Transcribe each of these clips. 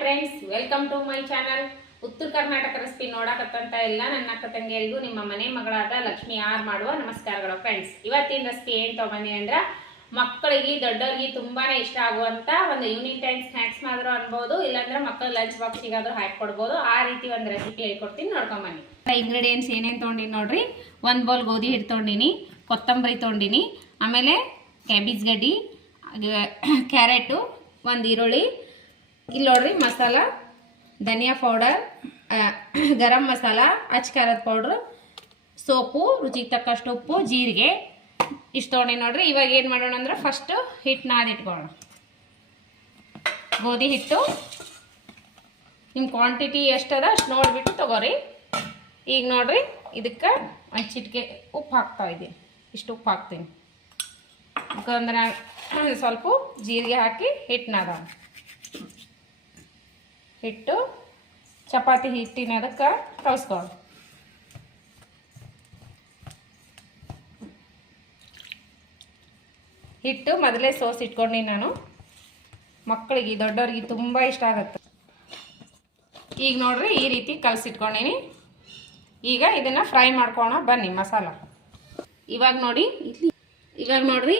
Friends, welcome to my channel. Uttara Karnataka recipe ನೋಡಕತ್ತಂತ ಎಲ್ಲ ನನ್ನ ಅಕ್ಕ ತಂಗಿಯರಿಗೂ ನಿಮ್ಮ ಮನೆ ಮಗಳಾದ ಲಕ್ಷ್ಮಿ ಆರ್ ಮಾಡುವ ನಮಸ್ಕಾರಗಳು. ಫ್ರೆಂಡ್ಸ್, ಇವತ್ತಿನ ರೆಸಿಪಿ ಏನು ತೊಗೊಂಬಂದಿ ಅಂದ್ರೆ ಮಕ್ಕಳಿಗೆ ದೊಡ್ಡವರಿಗೆ ತುಂಬಾನೇ ಇಷ್ಟ ಆಗುವಂತ ಒಂದು ಈವ್ನಿಂಗ್ ಟೈಮ್ ಸ್ನ್ಯಾಕ್ಸ್ ಆದ್ರೂ ಅನ್ಬೋದು, ಇಲ್ಲಾಂದ್ರೆ ಮಕ್ಕಳ ಲಂಚ್ ಬಾಕ್ಸಿಗಾದ್ರೂ ಹಾಕೊಡ್ಬೋದು. ಆ ರೀತಿ ಒಂದು ರೆಸಿಪಿ ಹೇಳ್ಕೊಡ್ತೀನಿ, ನೋಡ್ಕೊಂಬನ್ನಿ. ಇಂಗ್ರೀಡಿಯೆಂಟ್ಸ್ ಏನೇನು ತೊಗೊಂಡಿನಿ ನೋಡ್ರಿ. ಒಂದು ಬೌಲ್ ಗೋಧಿ ಹಿಟ್ಟು ತೊಗೊಂಡಿನಿ, ಕೊತ್ತಂಬರಿ ತೊಗೊಂಡಿನಿ, ಆಮೇಲೆ ಕ್ಯಾಬೇಜ್ ಗಡ್ಡಿ, ಕ್ಯಾರೆಟು, ಒಂದು ಈರುಳ್ಳಿ, ಇಲ್ಲಿ ನೋಡ್ರಿ ಮಸಾಲ, ಧನಿಯಾ ಪೌಡರ್, ಗರಂ ಮಸಾಲ, ಅಚ್ಚ ಖಾರದ ಪೌಡ್ರು, ಸೋಪು, ರುಚಿಗೆ ತಕ್ಕಷ್ಟು ಉಪ್ಪು, ಜೀರಿಗೆ ಇಷ್ಟು ತೊಗೊಂಡು ನೋಡ್ರಿ. ಇವಾಗ ಏನು ಮಾಡೋಣ ಅಂದ್ರೆ ಫಸ್ಟ್ ಹಿಟ್ಟು ನಾದಿಟ್ಕೊಳ್ಳೋಣ. ಗೋಧಿ ಹಿಟ್ಟು ನಿಮ್ಮ ಕ್ವಾಂಟಿಟಿ ಎಷ್ಟದ ಅಷ್ಟು ನೋಡಿಬಿಟ್ಟು ತೊಗೋರಿ. ಈಗ ನೋಡ್ರಿ ಇದಕ್ಕೆ ಒಂದು ಚಿಟಿಕೆ ಉಪ್ಪು ಹಾಕ್ತಾ ಇದ್ದೀನಿ. ಇಷ್ಟು ಉಪ್ಪು ಹಾಕ್ತೀನಿ ಯಾಕಂದ್ರೆ ಸ್ವಲ್ಪ ಜೀರಿಗೆ ಹಾಕಿ ಹಿಟ್ಟು ನಾದೋಣ. ಹಿಟ್ಟು ಚಪಾತಿ ಹಿಟ್ಟಿನ ಅದಕ್ಕೆ ಕಲಿಸ್ಕೊಳ್ಳೋಣ. ಹಿಟ್ಟು ಮೊದಲೇ ಸೋಸ್ ಇಟ್ಕೊಂಡು ನಾನು ಮಕ್ಕಳಿಗೆ ದೊಡ್ಡವ್ರಿಗೆ ತುಂಬ ಇಷ್ಟ ಆಗುತ್ತೆ. ಈಗ ನೋಡ್ರಿ ಈ ರೀತಿ ಕಲಸಿಟ್ಕೊಂಡೀನಿ. ಈಗ ಇದನ್ನು ಫ್ರೈ ಮಾಡ್ಕೋಣ ಬನ್ನಿ ಮಸಾಲ. ಇವಾಗ ನೋಡ್ರಿ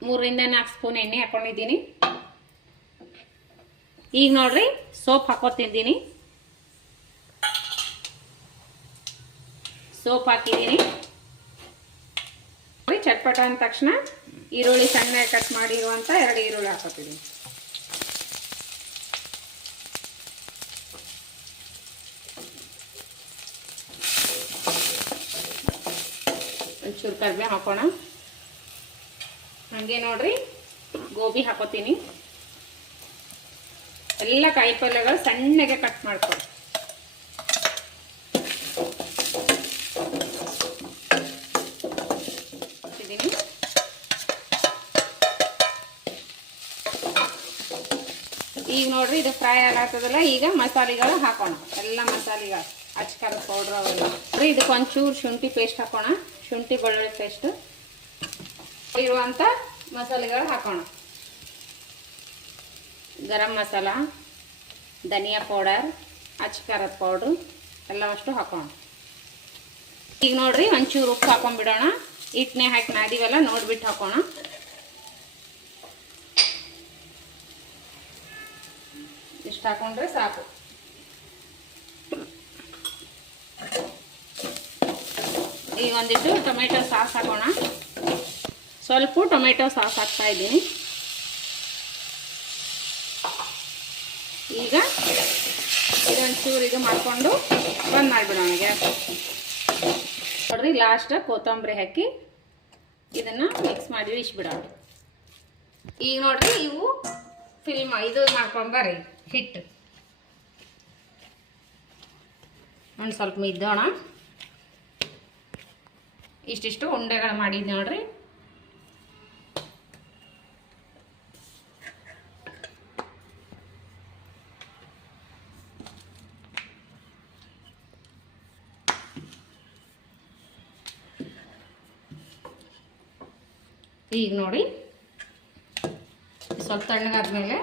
3ರಿಂದ 4 ಸ್ಪೂನ್ ಎಣ್ಣೆ ಹಾಕೊಂಡಿದ್ದೀನಿ. ಈಗ ನೋಡ್ರಿ ಸೋಪ್ ಹಾಕೋತಿದ್ದೀನಿ. ಸೋಪ್ ಹಾಕಿದ್ದೀನಿ. ಚಟ್ಪಟ ಅಂದ ತಕ್ಷಣ ಈರುಳ್ಳಿ ಸಣ್ಣ ಕಟ್ ಮಾಡಿರುವಂಥ 2 ಈರುಳ್ಳಿ ಹಾಕೋತಿದ್ದೀನಿ. ಒಂಚೂರು ಕರಿಬೇವು ಹಾಕೋಣ. ಹಾಗೆ ನೋಡ್ರಿ ಗೋಬಿ ಹಾಕೋತೀನಿ. ಎಲ್ಲ ಕಾಯಿ ಪಲ್ಯಗಳು ಸಣ್ಣಗೆ ಕಟ್ ಮಾಡ್ಕೊಳ್ಳಿ. ಈಗ ನೋಡ್ರಿ ಇದು ಫ್ರೈ ಆಗತ್ತದಲ್ಲ, ಈಗ ಮಸಾಲೆಗಳು ಹಾಕೋಣ. ಎಲ್ಲ ಮಸಾಲೆಗಳು ಅಚ್ಚ ಖಾರದ ಪೌಡ್ರ್ ಅವೆಲ್ಲ. ಇದಕ್ಕೆ ಒಂಚೂರು ಶುಂಠಿ ಪೇಸ್ಟ್ ಹಾಕೋಣ. ಶುಂಠಿ ಬೆಳ್ಳುಳ್ಳಿ ಪೇಸ್ಟ್ ಇರುವಂಥ ಮಸಾಲೆಗಳು ಹಾಕೋಣ. ಗರಂ ಮಸಾಲ, ಧನಿಯಾ ಪೌಡರ್, ಅಚ್ಚ ಖಾರದ ಪೌಡ್ರು ಎಲ್ಲವಷ್ಟು ಹಾಕೋಣ. ಈಗ ನೋಡ್ರಿ ಒಂಚೂರು ಉಪ್ಪು ಹಾಕೊಂಡ್ಬಿಡೋಣ. ಹಿಟ್ಟನ್ನೇ ಹಾಕಿ ನಾದಿವಲ್ಲ ನೋಡ್ಬಿಟ್ಟು ಹಾಕೋಣ. ಇಷ್ಟು ಹಾಕೊಂಡ್ರೆ ಸಾಕು. ಈಗ ಒಂದಿಟ್ಟು ಟೊಮೆಟೊ ಸಾಸ್ ಹಾಕೋಣ. ಸ್ವಲ್ಪ ಟೊಮೆಟೊ ಸಾಸ್ ಹಾಕ್ತಾ ಇದ್ದೀನಿ. ಈಗ ಇದೊಂಚೂರು ಇದು ಮಾಡಿಕೊಂಡು ಬಂದ್ ಮಾಡಿಬಿಡೋಣ ಗ್ಯಾಸ್. ನೋಡ್ರಿ ಲಾಸ್ಟ್ ಕೊತ್ತಂಬರಿ ಹಾಕಿ ಇದನ್ನು ಮಿಕ್ಸ್ ಮಾಡಿ ಇಳಿಸ್ಬಿಡೋಣ. ಈಗ ನೋಡ್ರಿ ಇವು ಇದು ಮಾಡ್ಕೊಂಡು ಬರ್ರಿ. ಹಿಟ್ಟು ಒಂದು ಸ್ವಲ್ಪ ಮಿದ್ದೋಣ. ಇಷ್ಟಿಷ್ಟು ಉಂಡೆಗಳು ಮಾಡಿದ್ದು ನೋಡ್ರಿ. ಈಗ ನೋಡಿ ಸ್ವಲ್ಪ ತಣ್ಣಗಾದ್ಮೇಲೆ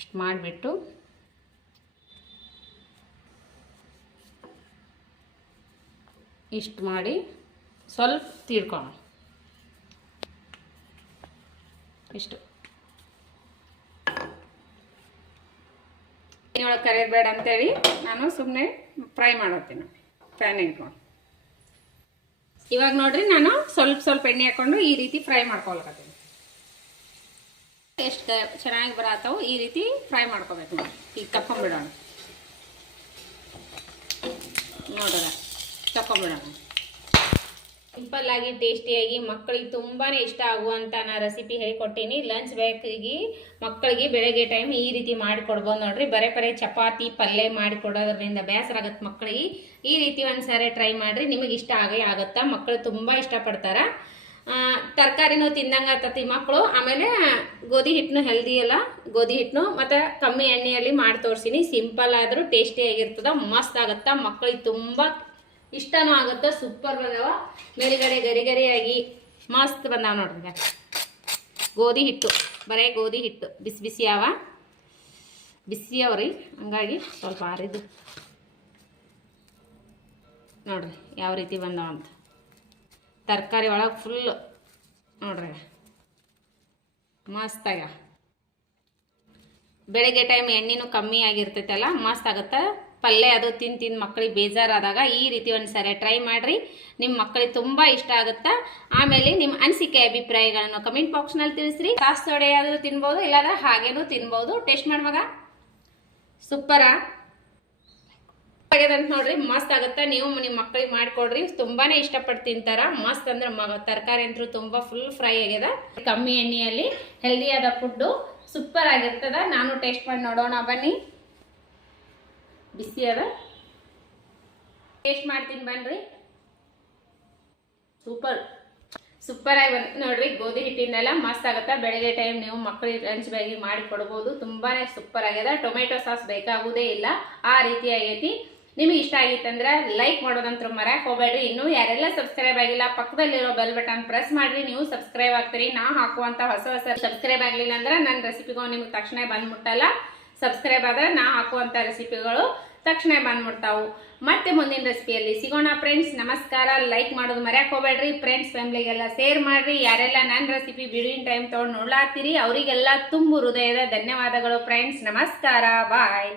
ಇಷ್ಟು ಮಾಡಿಬಿಟ್ಟು ಇಷ್ಟು ಮಾಡಿ ಸ್ವಲ್ಪ ತೀಡ್ಕೋಣ. ಇಷ್ಟು ಒಳಗೆ ಕರಿಯೋದು ಬೇಡ ಅಂತೇಳಿ ನಾನು ಸುಮ್ಮನೆ ಫ್ರೈ ಮಾಡೋತೀನಿ ಪ್ಯಾನ್ ಇಟ್ಕೊಂಡು. ಇವಾಗ ನೋಡ್ರಿ ನಾನು ಸ್ವಲ್ಪ ಎಣ್ಣೆ ಹಾಕ್ಕೊಂಡು ಈ ರೀತಿ ಫ್ರೈ ಮಾಡ್ಕೊಳಕತ್ತೀನಿ. ಎಷ್ಟು ಚೆನ್ನಾಗಿ ಬರತ್ತವು ಈ ರೀತಿ ಫ್ರೈ ಮಾಡ್ಕೋಬೇಕು ನೋಡಿ. ಈಗ ತಕ್ಕೊಂಬಿಡೋಣ. ನೋಡ್ರ ತಕ್ಕೊಂಬಿಡೋಣ. ಸಿಂಪಲ್ ಆಗಿ ಟೇಸ್ಟಿಯಾಗಿ ಮಕ್ಕಳಿಗೆ ತುಂಬಾ ಇಷ್ಟ ಆಗುವಂಥ ನಾ ರೆಸಿಪಿ ಹೇಳಿಕೊಟ್ಟೀನಿ. ಲಂಚ್ ಬ್ರೇಕಿಗೆ ಮಕ್ಕಳಿಗೆ ಬೆಳಗ್ಗೆ ಟೈಮ್ ಈ ರೀತಿ ಮಾಡಿಕೊಡ್ಬೋದು ನೋಡ್ರಿ. ಬರೇ ಚಪಾತಿ ಪಲ್ಯ ಮಾಡಿಕೊಡೋದ್ರಿಂದ ಬೇಸರ ಆಗತ್ತೆ ಮಕ್ಕಳಿಗೆ. ಈ ರೀತಿ ಒಂದ್ಸಾರಿ ಟ್ರೈ ಮಾಡಿರಿ, ನಿಮಗೆ ಇಷ್ಟ ಆಗೇ ಆಗುತ್ತಾ. ಮಕ್ಕಳು ತುಂಬ ಇಷ್ಟಪಡ್ತಾರೆ. ತರಕಾರಿನೂ ತಿಂದಂಗೆ ಆಗ್ತತಿ ಮಕ್ಕಳು. ಆಮೇಲೆ ಗೋಧಿ ಹಿಟ್ಟನು ಹೆಲ್ದಿ ಅಲ್ಲ, ಗೋಧಿ ಹಿಟ್ಟನು ಮತ್ತು ಕಮ್ಮಿ ಎಣ್ಣೆಯಲ್ಲಿ ಮಾಡಿ ತೋರಿಸಿನಿ. ಸಿಂಪಲ್ ಆದರೂ ಟೇಸ್ಟಿಯಾಗಿರ್ತದೆ, ಮಸ್ತ್ ಆಗುತ್ತಾ. ಮಕ್ಕಳಿಗೆ ತುಂಬ ಇಷ್ಟನೂ ಆಗುತ್ತೆ. ಸೂಪರ್ ಬಂದವ, ಮೇಲ್ಗಡೆ ಗರಿ ಗರಿಯಾಗಿ ಮಸ್ತ್ ಬಂದಾವ ನೋಡ್ರಿ. ಗೋಧಿ ಹಿಟ್ಟು, ಬರೇ ಗೋಧಿ ಹಿಟ್ಟು ಬಿಸಿ ಬಿಸಿ ಬಿಸಿ ಅವ್ರಿ, ಹಂಗಾಗಿ ಸ್ವಲ್ಪ ಆರಿದು ನೋಡ್ರಿ ಯಾವ ರೀತಿ ಬಂದಾವ ಅಂತ. ತರಕಾರಿ ಒಳಗೆ ಫುಲ್ ನೋಡ್ರಿ ಮಸ್ತಾಗ. ಬೆಳಗ್ಗೆ ಟೈಮ್ ಎಣ್ಣೆನೂ ಕಮ್ಮಿ ಆಗಿರ್ತೈತಲ್ಲ, ಮಸ್ತ್ ಆಗುತ್ತೆ. ಪಲ್ಯ ಅದು ತಿಂದು ಮಕ್ಕಳಿಗೆ ಬೇಜಾರಾದಾಗ ಈ ರೀತಿ ಒಂದ್ಸರಿ ಟ್ರೈ ಮಾಡಿರಿ, ನಿಮ್ಮ ಮಕ್ಕಳಿಗೆ ತುಂಬ ಇಷ್ಟ ಆಗುತ್ತಾ. ಆಮೇಲೆ ನಿಮ್ಮ ಅನಿಸಿಕೆ ಅಭಿಪ್ರಾಯಗಳನ್ನು ಕಮೆಂಟ್ ಬಾಕ್ಸ್ನಲ್ಲಿ ತಿಳಿಸ್ರಿ. ಸಾಸ್ ಸೋಡೆ ಆದರೂ ತಿನ್ಬೋದು, ಇಲ್ಲಾಂದ್ರೆ ಹಾಗೇನೂ ತಿನ್ಬೋದು. ಟೇಸ್ಟ್ ಮಾಡಿ ಮಗ, ಸೂಪರಾ ಆಗ್ಯದಂತ ನೋಡ್ರಿ. ಮಸ್ತ್ ಆಗುತ್ತೆ. ನೀವು ನಿಮ್ಮ ಮಕ್ಕಳಿಗೆ ಮಾಡಿಕೊಡ್ರಿ, ತುಂಬಾನೇ ಇಷ್ಟಪಟ್ಟು ತಿಂತಾರ. ಮಸ್ತ್ ಅಂದ್ರೆ ತರಕಾರಿ ಅಂತೂ ತುಂಬ ಫುಲ್ ಫ್ರೈ ಆಗ್ಯದ. ಕಮ್ಮಿ ಎಣ್ಣೆಯಲ್ಲಿ ಹೆಲ್ದಿಯಾದ ಫುಡ್ಡು ಸೂಪರ್ ಆಗಿರ್ತದ. ನಾನು ಟೇಸ್ಟ್ ಮಾಡಿ ನೋಡೋಣ ಬನ್ನಿ. ಬಿಸಿ ಅದ, ಟೇಸ್ಟ್ ಮಾಡ್ತೀನಿ ಬನ್ರಿ. ಸೂಪರ್ ಆಗಿ ಬಂದು ನೋಡ್ರಿ. ಗೋಧಿ ಹಿಟ್ಟಿಂದೆಲ್ಲ ಮಸ್ತ್ ಆಗುತ್ತೆ. ಬೆಳಗ್ಗೆ ಟೈಮ್ ನೀವು ಮಕ್ಕಳಿಗೆ ಲಂಚ್ ಬ್ಯಾಗಿಗೆ ಮಾಡಿ ಕೊಡ್ಬೋದು. ತುಂಬಾನೇ ಸೂಪರ್ ಆಗ್ಯದ. ಟೊಮೆಟೊ ಸಾಸ್ ಬೇಕಾಗುವುದೇ ಇಲ್ಲ, ಆ ರೀತಿ ಆಗೈತಿ. ನಿಮಗೆ ಇಷ್ಟ ಆಗಿತ್ತಂದ್ರೆ ಲೈಕ್ ಮಾಡೋದಂತೂ ಮರ್ಯಾಕ್ ಹೋಗ್ಬೇಡ್ರಿ. ಇನ್ನೂ ಯಾರೆಲ್ಲ ಸಬ್ಸ್ಕ್ರೈಬ್ ಆಗಿಲ್ಲ ಪಕ್ಕದಲ್ಲಿರೋ ಬೆಲ್ ಬಟನ್ ಪ್ರೆಸ್ ಮಾಡ್ರಿ, ನೀವು ಸಬ್ಸ್ಕ್ರೈಬ್ ಆಗ್ತೀರಿ. ನಾ ಹಾಕುವಂತ ಹೊಸ ಸಬ್ಸ್ಕ್ರೈಬ್ ಆಗಲಿಲ್ಲ ಅಂದ್ರೆ ನನ್ನ ರೆಸಿಪಿಗಳು ನಿಮ್ಗೆ ತಕ್ಷಣ ಬಂದ್ಬಿಟ್ಟಲ್ಲ. ಸಬ್ಸ್ಕ್ರೈಬ್ ಆದ್ರೆ ನಾ ಹಾಕುವಂತ ರೆಸಿಪಿಗಳು ತಕ್ಷಣ ಬಂದ್ಬಿಡ್ತಾವು. ಮತ್ತೆ ಮುಂದಿನ ರೆಸಿಪಿಯಲ್ಲಿ ಸಿಗೋಣ ಫ್ರೆಂಡ್ಸ್. ನಮಸ್ಕಾರ. ಲೈಕ್ ಮಾಡೋದು ಮರ್ಯಾಕ್ ಹೋಗ್ಬೇಡ್ರಿ. ಫ್ರೆಂಡ್ಸ್ ಫ್ಯಾಮಿಲಿಗೆಲ್ಲ ಶೇರ್ ಮಾಡ್ರಿ. ಯಾರೆಲ್ಲ ನನ್ನ ರೆಸಿಪಿ ಬಿಡುವಿನ ಟೈಮ್ ತೊಗೊಂಡು ನೋಡ್ಲಾತ್ತೀರಿ ಅವರಿಗೆಲ್ಲ ತುಂಬು ಹೃದಯದ ಧನ್ಯವಾದಗಳು ಫ್ರೆಂಡ್ಸ್. ನಮಸ್ಕಾರ, ಬಾಯ್.